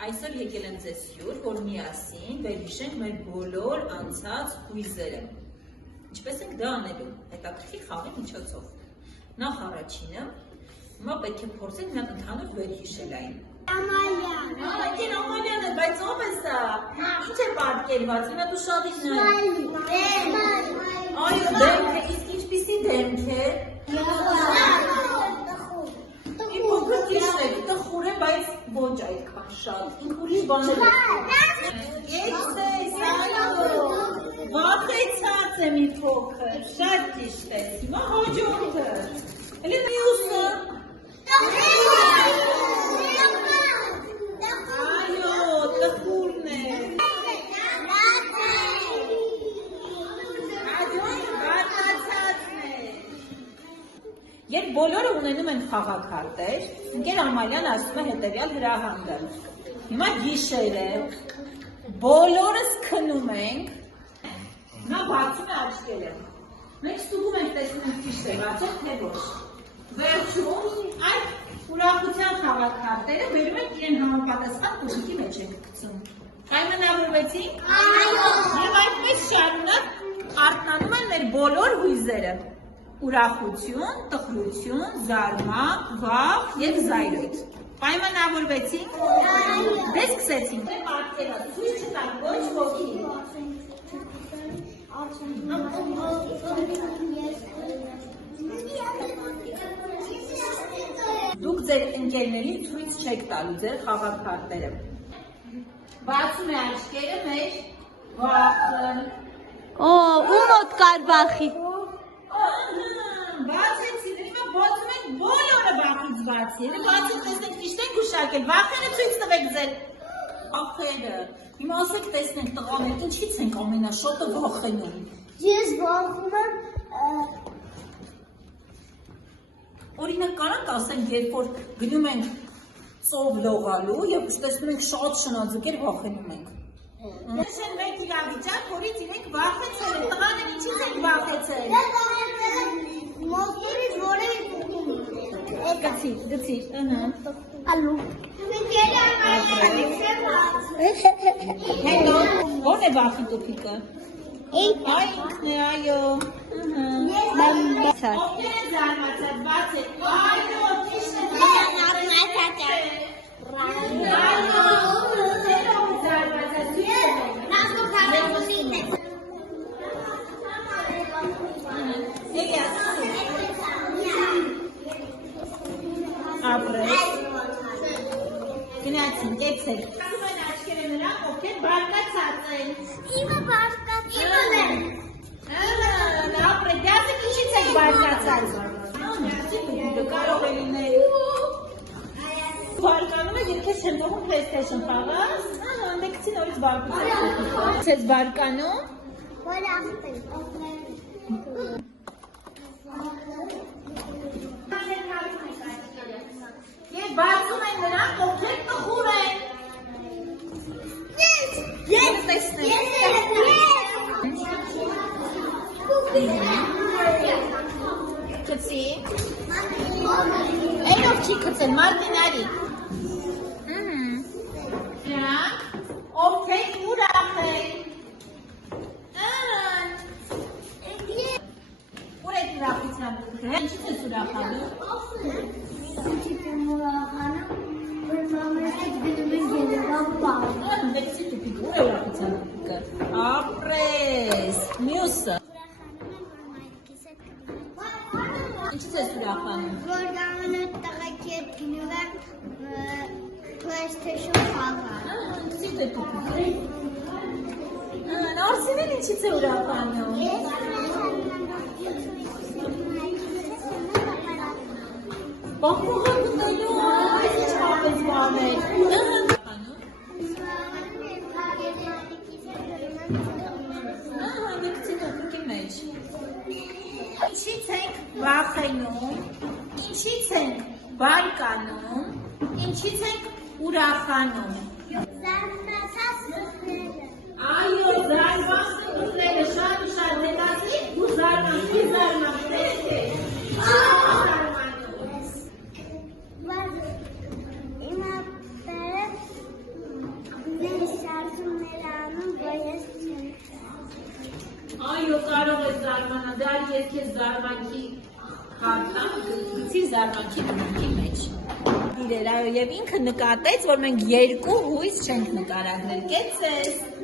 Այսօր եկել եմ ձեզ հյուր, որ միասին վերհիշենք մեր բոլոր անցած հույզերը։ Ինչպես ենք դա անելու, հետաքրքիր խաղի միջոցով։ Նախ առաջինը, հիմա պետք է փորձենք մի հատ ընդհանուր վերհիշելային։ Ամալյան։ Եկել Ամալյան է, բայց ով է սա։ Ինչ է պատկերված, հիմա դու շատից նայ։ Այո, դեմքը, իսկ ինչպիսի դեմք է։ Փոքր ճիշտ է, տխուր է, բայց ոչ այդքան շատ, ինք ուրիշ բաներ է։ Եքսես, այո, վախեցած է մի փոքր, շատ ճիշտ է, հիմա հաջորդը, էլի մյուսը։ Այո, տխուրն է։ Երբ բոլորը ունենում են խաղաքարտեր, ընկեր Ամալյան ասում է հետևյալ հրահանգը։ Հիմա գիշեր է, բոլորս քնում ենք, նա բացում է աչքերը։ Մենք ստուգում ենք տեսնում ճիշտ է, բացող թե ոչ։ Վերջում այդ ուրախության խաղաքարտերը բերում ենք իրեն համապատասխան կոշիկի մեջ ենք գցում։ Պայմանավորվեցինք։ Այո։ Եվ այդպես շարունակ արթնանում են մեր բոլոր հույզերը։ Ուրախություն, տխրություն, զարմանք, վախ և զայրույթ։ Պայմանավորվեցինք։ Դե սկսեցինք։ Դե պատկերած, ցույց չտանք ոչ ոքի։ Դուք ձեր ընկերներին ցույց չեք տալու ձեր խաղաքարտերը։ Բացում է աչքերը մեր վախը։ Օ, ու մոտ կար վախի։ Բացեցին, հիմա բացում ենք բոլորը վախից բացի, հետո բացում տեսնենք ճիշտ ենք գուշակել, վախերը ցույց տվեք ձեր ախերը, հիմա ասեք տեսնենք տղաներ, ինչից ենք ամենաշատը վախենում։ Ես վախում եմ, օրինակ կարանք ասենք, երբ որ գնում ենք ծով լողալու և տեսնում ենք շատ շնաձկեր վախենում ենք։ Ես են մեկ իրավիճակ, որից իրենք վախեցել են, տղաներ ինչից ենք վախեցել։ մոքրից որևէ Գցիր, ալու։ Հետո, ո՞րն է վախի տոփիկը։ Այ ինքն է, այո։ Ովքեր են զարմացած, բացեք, այո, ճիշտ է, ապրես, գնացին, կեցեք, ասում են աչքերը նրանք, ովքեր բարկացած են։ Իմը բարկացել եմ։ Ապրես, դասեք ինչից եք բարկացած։ Կարող է լինել։ Բարկանում է, երբ ես չեմ թողում PlayStation խաղաս, անդեքցի նորից բարկացած։ Ես բարկանում։ Որ ախտել, Եվ բացում են նրանք, ովքեր տխուր են։ Ես տեսնեմ։ Կծի։ Էնով չի կծել, Մարտինարի։ Նրանք, ովքեր ուրախ են։ Ուր եք ուրախության դուքը, ինչից ես ուրախանում։ Ինչից եմ ուրախանում, որ մամայից գնում են Երևան պար։ Անդեքցի տուպիկ, ուր է ուրախության դուքը։ Ապրես, մյուսը։ Ինչից ես ուրախանում։ Որ ամենոտ տղաքի հետ գնում եմ PlayStation խաղալ։ Ինչից է տուպիկ։ Արսինեն ինչից է ուրախանում։ Բախողը գտնելու, այս ինչ հապեց բաներ։ Նեքցի տուպիկի մեջ։ Ինչից ենք վախենում, ինչից ենք բարկանում, ինչից ենք ուրախանում։ Զարմացած մուտները։ Այո, զարմանք մուտները շատ ու շատ դետացի ու զարմանք դար ես քեզ զարմանքի կարտամ, գցի զարմանքի բնույթի մեջ։ Իրեր, այո, եւ ինքը նկատեց, որ մենք երկու հույս չենք նկարագրել։ Կեցես։